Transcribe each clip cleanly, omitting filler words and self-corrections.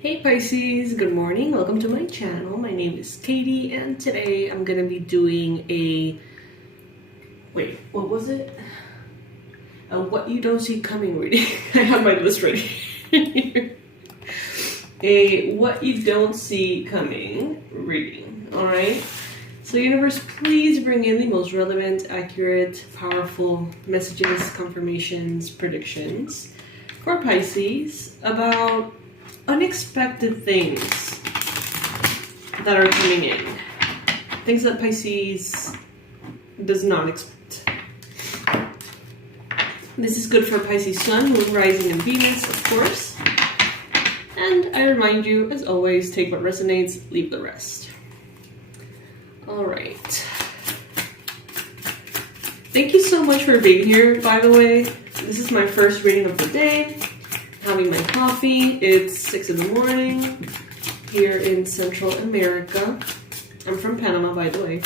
Hey Pisces, good morning. Welcome to my channel. My name is Katie and today I'm going to be doing a... Wait, what was it? A what you don't see coming reading. I have my list ready. A what you don't see coming reading. Alright? So universe, please bring in the most relevant, accurate, powerful messages, confirmations, predictions for Pisces about unexpected things that are coming in. Things that Pisces does not expect. This is good for Pisces Sun, Moon, Rising, and Venus, of course. And I remind you, as always, take what resonates, leave the rest. Alright. Thank you so much for being here, by the way. This is my first reading of the day. Having my coffee. It's 6 in the morning here in Central America. I'm from Panama, by the way.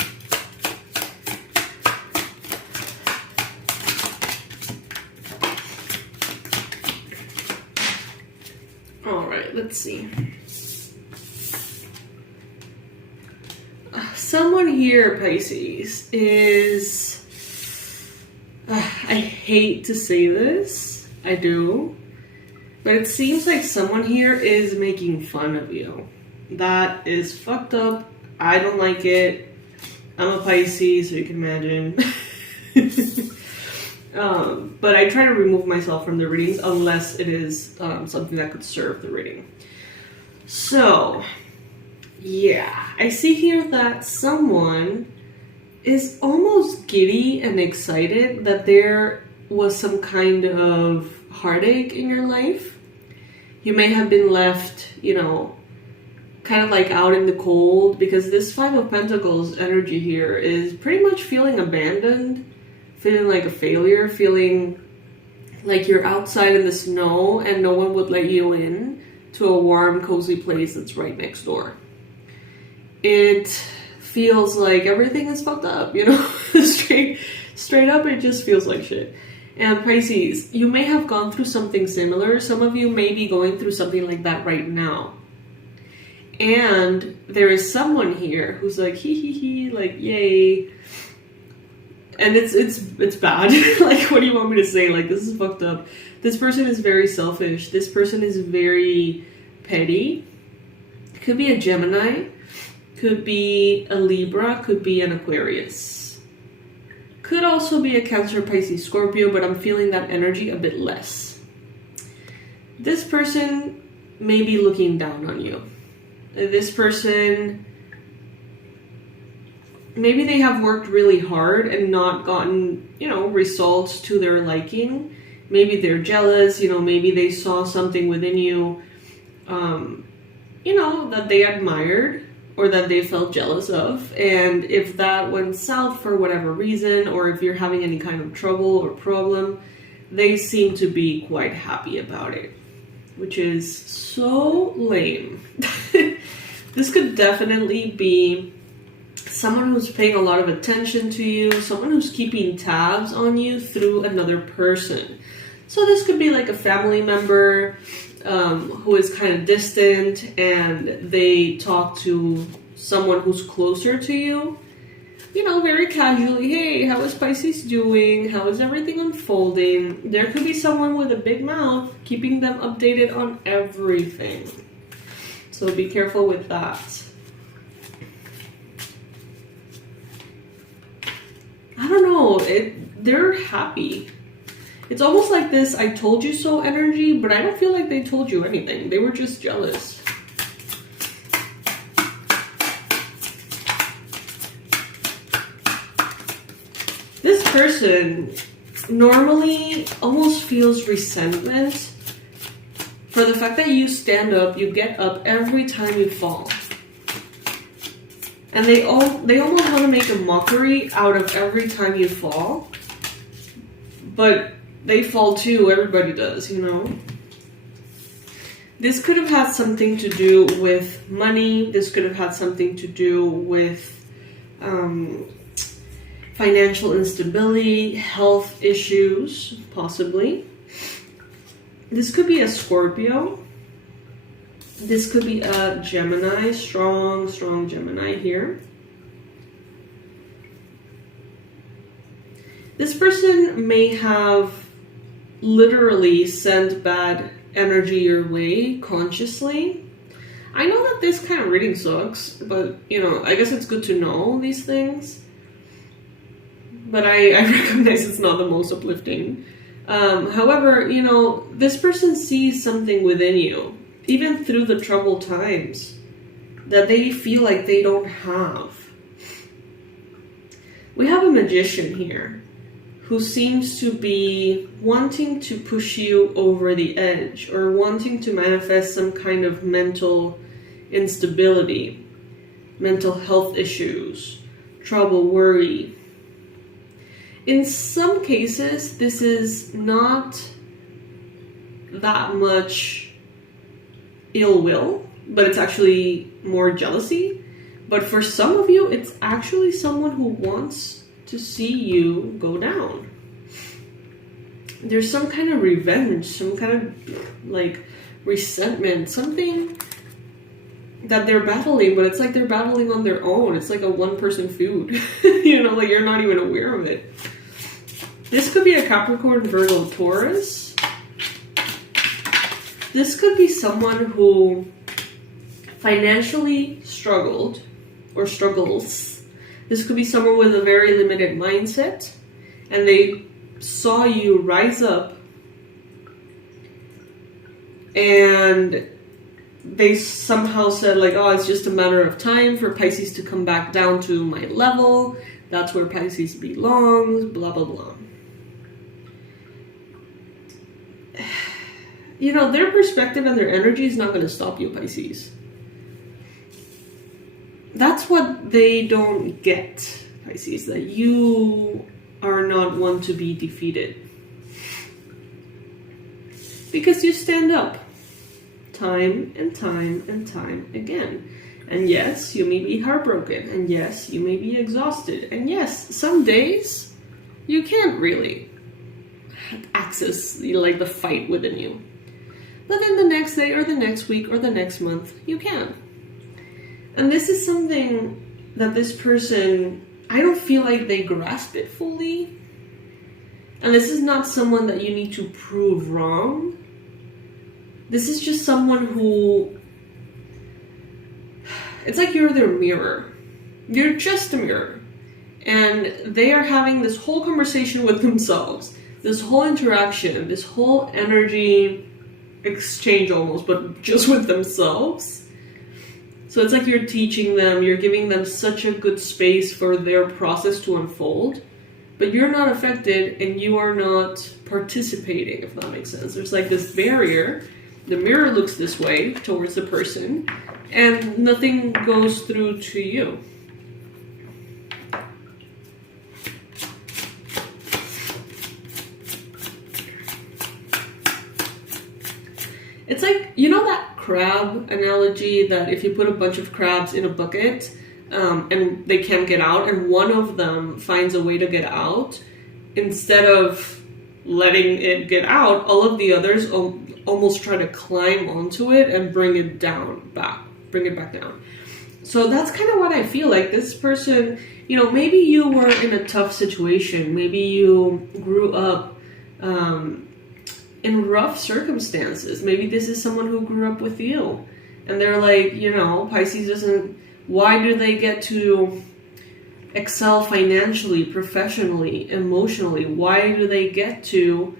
All right, let's see. Someone here, Pisces, is... I hate to say this. I do. But it seems like someone here is making fun of you. That is fucked up. I don't like it. I'm a Pisces, so you can imagine. But I try to remove myself from the readings unless it is something that could serve the reading. So, yeah. I see here that someone is almost giddy and excited that there was some kind of heartache in your life. You may have been left, you know, kind of like out in the cold, because this Five of Pentacles energy here is pretty much feeling abandoned, feeling like a failure, feeling like you're outside in the snow and no one would let you in to a warm, cozy place that's right next door. It feels like everything is fucked up, you know, straight up, it just feels like shit. And Pisces, you may have gone through something similar. Some of you may be going through something like that right now. And there is someone here who's like, hee, like, yay. And it's bad. Like, what do you want me to say? Like, this is fucked up. This person is very selfish. This person is very petty. Could be a Gemini. Could be a Libra. Could be an Aquarius. Could also be a Cancer, Pisces, Scorpio, but I'm feeling that energy a bit less. This person may be looking down on you. This person, maybe they have worked really hard and not gotten, you know, results to their liking. Maybe they're jealous, you know, maybe they saw something within you, you know, that they admired or that they felt jealous of, and if that went south for whatever reason, or if you're having any kind of trouble or problem, they seem to be quite happy about it, which is so lame. This could definitely be someone who's paying a lot of attention to you, someone who's keeping tabs on you through another person. So this could be like a family member, who is kind of distant, and they talk to someone who's closer to you, you know, very casually. Hey, how is Pisces doing? How is everything unfolding? There could be someone with a big mouth keeping them updated on everything. So be careful with that. I don't know. They're happy. It's almost like this I told you so energy, but I don't feel like they told you anything. They were just jealous. This person normally almost feels resentment for the fact that you stand up, you get up every time you fall. And they almost want to make a mockery out of every time you fall. But they fall too, everybody does, you know. This could have had something to do with money. This could have had something to do with financial instability, health issues, possibly. This could be a Scorpio. This could be a Gemini, strong Gemini here. This person may have literally sent bad energy your way consciously. I know that this kind of reading sucks, but, you know, I guess it's good to know these things. But I recognize it's not the most uplifting. However, you know, this person sees something within you, even through the troubled times, that they feel like they don't have. We have a magician here who seems to be wanting to push you over the edge or wanting to manifest some kind of mental instability, mental health issues, trouble, worry. In some cases, this is not that much ill will, but it's actually more jealousy. But for some of you, it's actually someone who wants to see you go down. There's some kind of revenge, some kind of like resentment, something that they're battling, but it's like they're battling on their own. It's like a one-person feud. You know, like you're not even aware of it. This could be a Capricorn, Virgo, Taurus. This could be someone who financially struggled or struggles. This could be someone with a very limited mindset, and they saw you rise up and they somehow said like, oh, it's just a matter of time for Pisces to come back down to my level. That's where Pisces belongs, blah, blah, blah. You know, their perspective and their energy is not going to stop you, Pisces. That's what they don't get, Pisces, that you are not one to be defeated. Because you stand up time and time and time again. And yes, you may be heartbroken. And yes, you may be exhausted. And yes, some days you can't really access like the fight within you. But then the next day or the next week or the next month, you can. And this is something that this person, I don't feel like they grasp it fully. And this is not someone that you need to prove wrong. This is just someone who, it's like you're their mirror. You're just a mirror. And they are having this whole conversation with themselves. This whole interaction, this whole energy exchange almost, but just with themselves. So it's like you're teaching them, you're giving them such a good space for their process to unfold, but you're not affected and you are not participating, if that makes sense. There's like this barrier. The mirror looks this way towards the person and nothing goes through to you. It's like, you know that crab analogy that if you put a bunch of crabs in a bucket and they can't get out and one of them finds a way to get out, instead of letting it get out, all of the others almost try to climb onto it and bring it back down. So that's kind of what I feel like. This person, you know, maybe you were in a tough situation. Maybe you grew up in rough circumstances. Maybe this is someone who grew up with you. And they're like, you know, Pisces doesn't... Why do they get to excel financially, professionally, emotionally? Why do they get to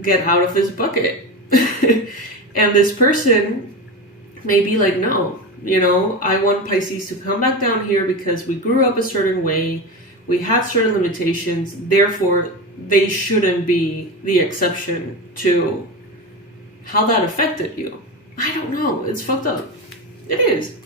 get out of this bucket? And this person may be like, no, you know, I want Pisces to come back down here because we grew up a certain way, we had certain limitations, therefore they shouldn't be the exception to how that affected you. I don't know, it's fucked up. It is.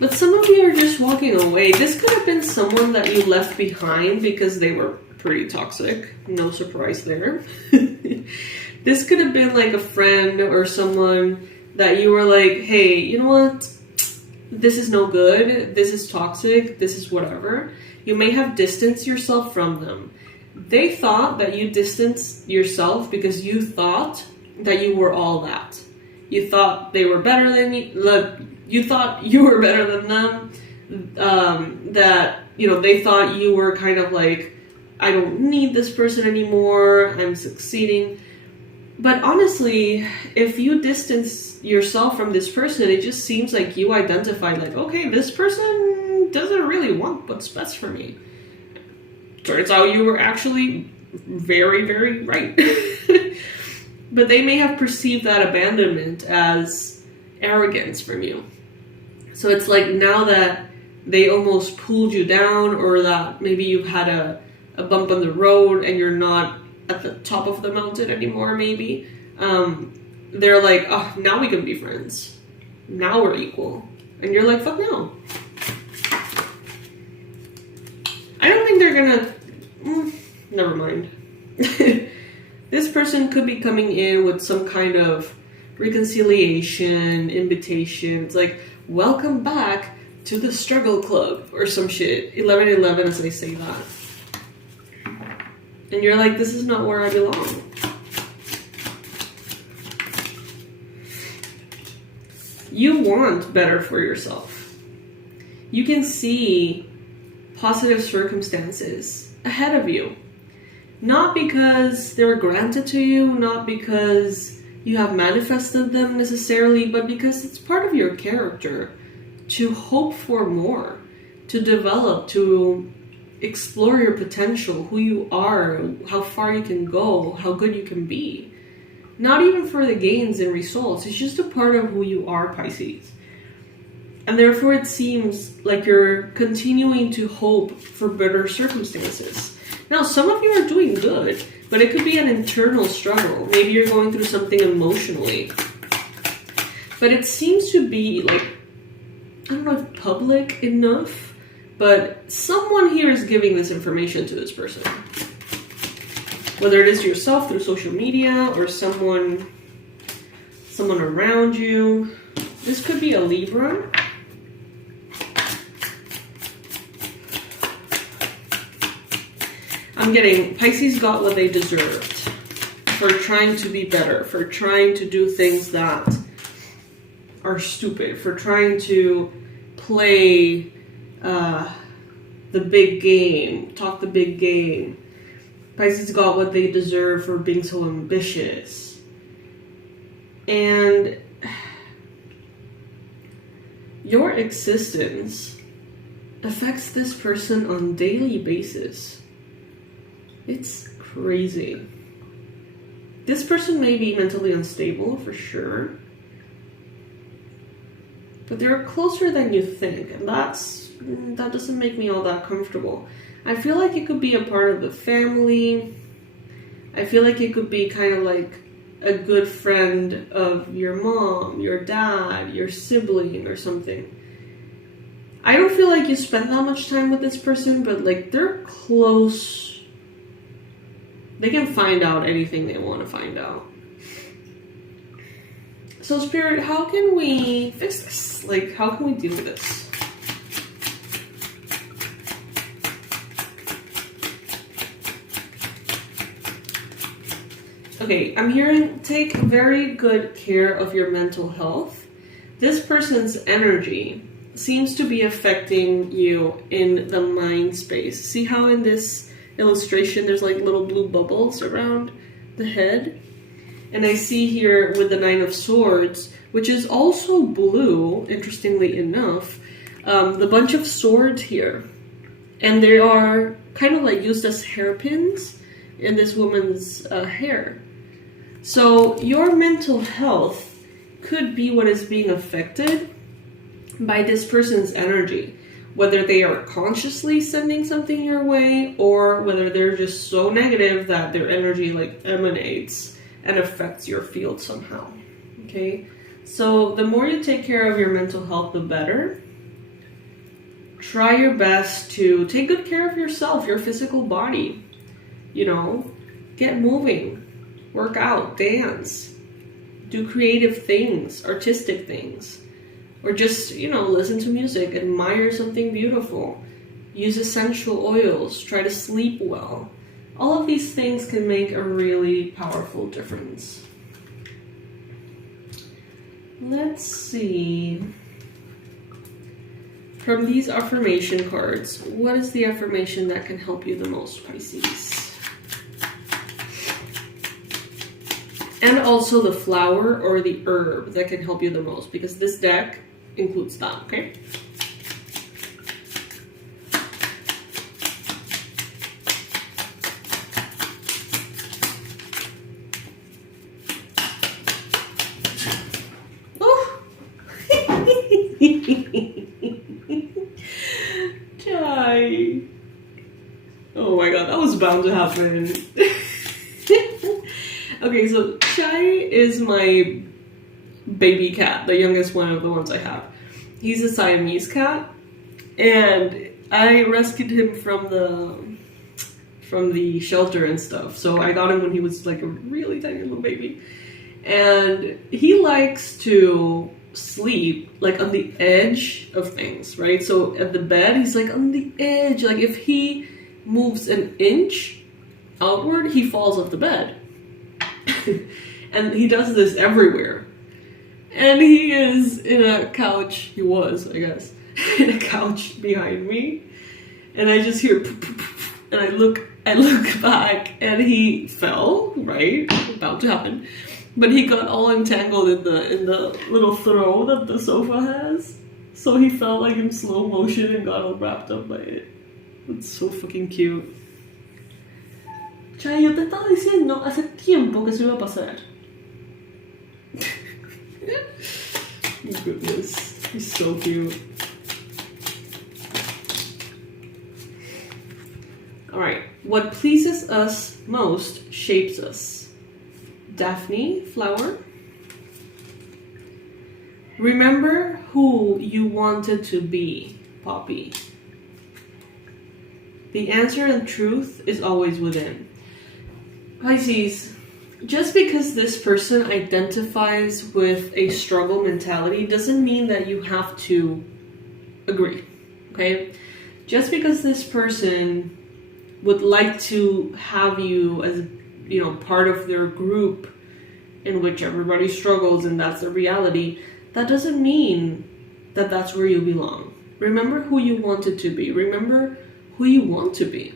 But some of you are just walking away. This could have been someone that you left behind because they were pretty toxic. No surprise there. This could have been like a friend or someone that you were like, hey, you know what? This is no good. This is toxic. This is whatever. You may have distanced yourself from them. They thought that you distanced yourself because you thought that you were all that. You thought they were better than you. You thought you were better than them. That, you know, they thought you were kind of like, I don't need this person anymore. I'm succeeding. But honestly, if you distance yourself from this person, it just seems like you identified like, okay, this person doesn't really want what's best for me. Turns out you were actually very, very right. But they may have perceived that abandonment as arrogance from you. So it's like now that they almost pulled you down, or that maybe you've had a bump on the road and you're not at the top of the mountain anymore, maybe. They're like, oh, now we can be friends. Now we're equal. And you're like, fuck no. I don't think they're gonna... never mind. This person could be coming in with some kind of reconciliation, invitation. It's like, welcome back to the struggle club or some shit. 11/11 as I say that. And you're like, this is not where I belong. You want better for yourself. You can see positive circumstances ahead of you. Not because they were granted to you, not because you have manifested them necessarily, but because it's part of your character to hope for more, to develop, to explore your potential, who you are, how far you can go, how good you can be. Not even for the gains and results, it's just a part of who you are, Pisces. And therefore it seems like you're continuing to hope for better circumstances. Now, some of you are doing good, but it could be an internal struggle. Maybe you're going through something emotionally. But it seems to be like, I don't know if public enough, but someone here is giving this information to this person. Whether it is yourself through social media or someone around you. This could be a Libra. I'm getting Pisces got what they deserved for trying to be better, for trying to do things that are stupid, for trying to play the big game, talk the big game. Pisces got what they deserve for being so ambitious. And your existence affects this person on a daily basis. It's crazy. This person may be mentally unstable for sure, but they're closer than you think, and that doesn't make me all that comfortable. I feel like it could be a part of the family. I feel like it could be kind of like a good friend of your mom, your dad, your sibling or something. I don't feel like you spend that much time with this person, but like they're close. They can find out anything they want to find out. So Spirit, how can we fix this? Like, how can we deal with this? Okay, I'm hearing take very good care of your mental health. This person's energy seems to be affecting you in the mind space. See how in this illustration there's like little blue bubbles around the head? And I see here with the 9 of Swords, which is also blue, interestingly enough, the bunch of swords here. And they are kind of like used as hairpins in this woman's hair. So your mental health could be what is being affected by this person's energy. Whether they are consciously sending something your way, or whether they're just so negative that their energy like emanates and affects your field somehow. Okay? So the more you take care of your mental health, the better. Try your best to take good care of yourself, your physical body. You know, get moving, work out, dance, do creative things, artistic things. Or just, you know, listen to music, admire something beautiful, use essential oils, try to sleep well, All of these things can make a really powerful difference. Let's see. From these affirmation cards, what is the affirmation that can help you the most, Pisces? And also the flower or the herb that can help you the most, because this deck includes that, okay? Chai. Oh my god, that was bound to happen. Okay, so Chai is my baby cat, the youngest one of the ones I have. He's a Siamese cat, and I rescued him from the shelter and stuff. So I got him when he was like a really tiny little baby. And he likes to sleep like on the edge of things, right? So at the bed, he's like on the edge. Like if he moves an inch outward, he falls off the bed. And he does this everywhere. And he is in a couch, he was, I guess, in a couch behind me. And I just hear, and I look back, and he fell, right? About to happen. But he got all entangled in the little throw that the sofa has. So he fell like in slow motion and got all wrapped up by it. It's so fucking cute. Chay, yo te estaba diciendo hace tiempo que se iba a pasar. Goodness, he's so cute. Alright, what pleases us most shapes us. Daphne, flower. Remember who you wanted to be, Poppy. The answer and truth is always within. Pisces, just because this person identifies with a struggle mentality doesn't mean that you have to agree, okay? Just because this person would like to have you as, you know, part of their group in which everybody struggles and that's the reality, that doesn't mean that that's where you belong. Remember who you wanted to be. Remember who you want to be.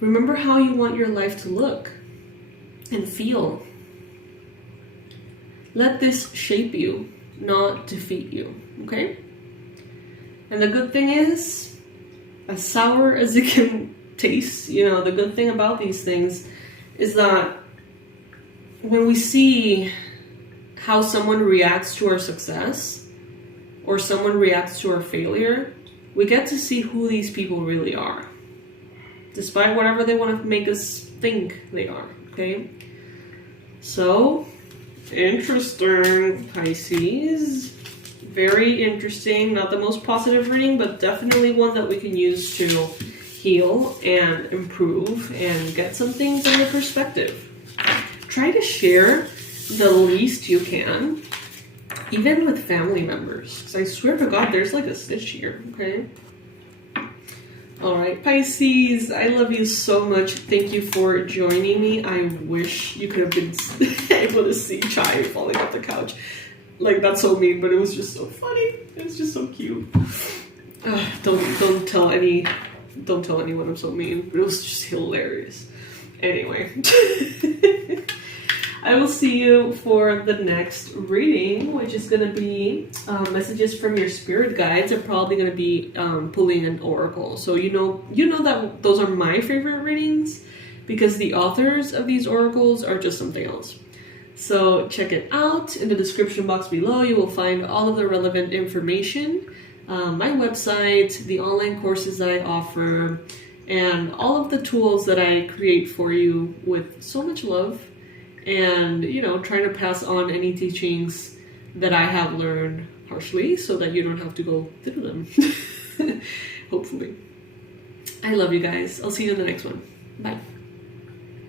Remember how you want your life to look and feel. Let this shape you, not defeat you, okay? And the good thing is, as sour as it can taste, you know, the good thing about these things is that when we see how someone reacts to our success or someone reacts to our failure, we get to see who these people really are, despite whatever they want to make us think they are, okay? So, interesting, Pisces. Very interesting. Not the most positive reading, but definitely one that we can use to heal and improve and get some things in your perspective. Try to share the least you can, even with family members. Because I swear to God, there's like a stitch here, okay? Alright, Pisces, I love you so much. Thank you for joining me. I wish you could have been able to see Chai falling off the couch. Like, that's so mean, but it was just so funny. It was just so cute. Don't tell anyone I'm so mean, but it was just hilarious. Anyway. I will see you for the next reading, which is going to be messages from your spirit guides. I'm probably going to be pulling an oracle. So you know that those are my favorite readings because the authors of these oracles are just something else. So check it out. In the description box below, you will find all of the relevant information, my website, the online courses that I offer, and all of the tools that I create for you with so much love. And, you know, trying to pass on any teachings that I have learned harshly so that you don't have to go through them. Hopefully. I love you guys. I'll see you in the next one. Bye.